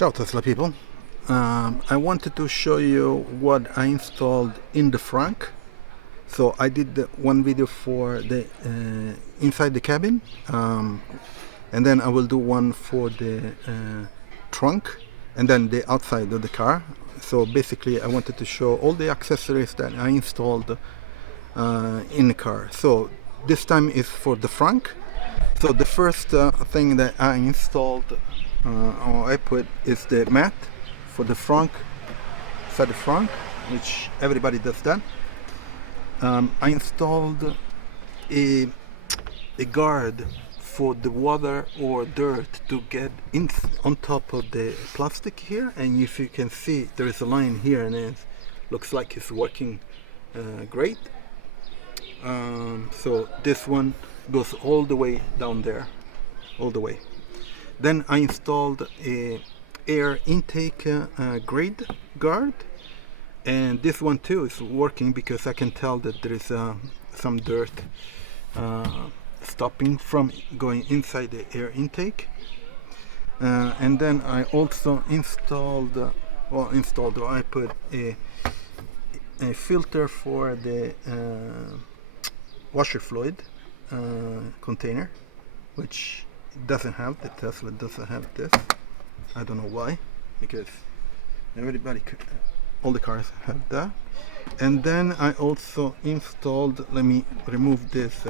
Ciao Tesla people. I wanted to show you what I installed in the Frunk. So I did one video for the inside the cabin, and then I will do one for the trunk, and then the outside of the car. So basically I wanted to show all the accessories that I installed in the car. So this time is for the Frunk. So the first thing that I installed or I put is the mat for the Frunk, for the Frunk, which everybody does that. I installed a guard for the water or dirt to get in on top of the plastic here, and if you can see there is a line here and it looks like it's working great. So this one goes all the way down there, all the way. Then I installed a air intake grade guard, and this one too is working because I can tell that there is some dirt stopping from going inside the air intake. And then I also installed, I put a filter for the washer fluid container, which doesn't have, the Tesla doesn't have this. I don't know why, because everybody, all the cars have that. And then I also installed, let me remove this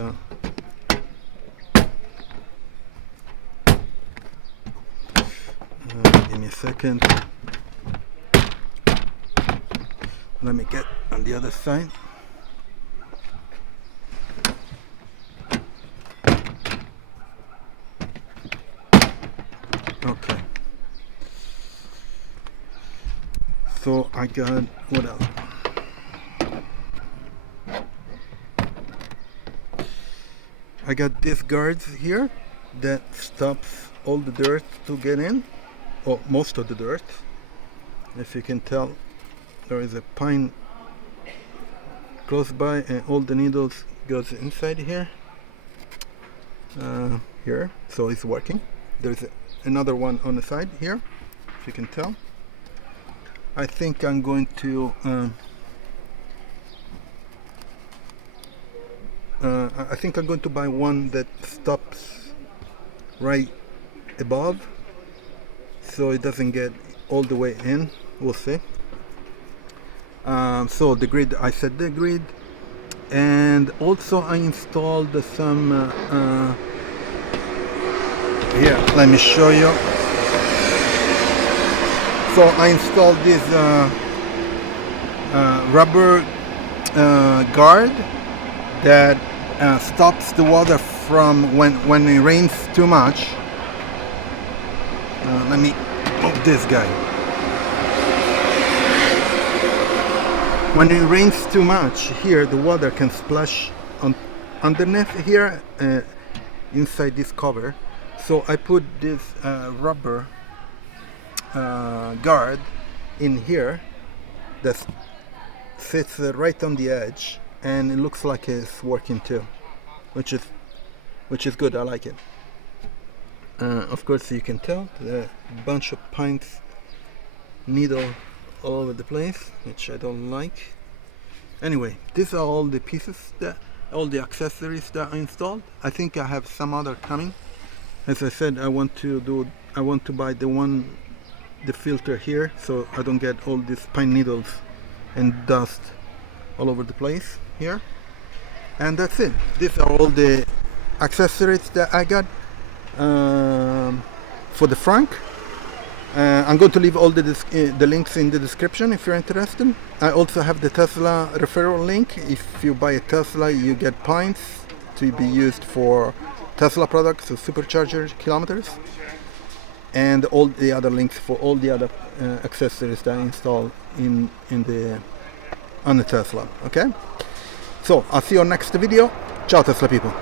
give me a second, let me get on the other side. Okay, so I got, what else? I got these guards here that stops all the dirt to get in, or most of the dirt. If you can tell, there is a pine close by and all the needles goes inside here. Here, so it's working. There's another one on the side here, if you can tell. I think I'm going to buy one that stops right above, so it doesn't get all the way in. We'll see. So the grid, I set the grid, and also I installed some here, let me show you. So I installed this rubber guard that stops the water from when it rains too much. Let me move this guy. When it rains too much here, the water can splash on underneath here inside this cover. So I put this rubber guard in here that sits right on the edge, and it looks like it's working too, which is good. I like it. Of course, you can tell the bunch of pines needle all over the place, which I don't like. Anyway, these are all the pieces, all the accessories that I installed. I think I have some other coming. As I said, I want to buy the filter here, so I don't get all these pine needles and dust all over the place here. And that's it. These are all the accessories that I got for the Frunk. I'm going to leave all the links in the description if you're interested. I also have the Tesla referral link. If you buy a Tesla, you get points to be used for Tesla products, so Supercharger kilometers, and all the other links for all the other accessories that I install on the Tesla. Okay, so I'll see you on next video. Ciao Tesla people.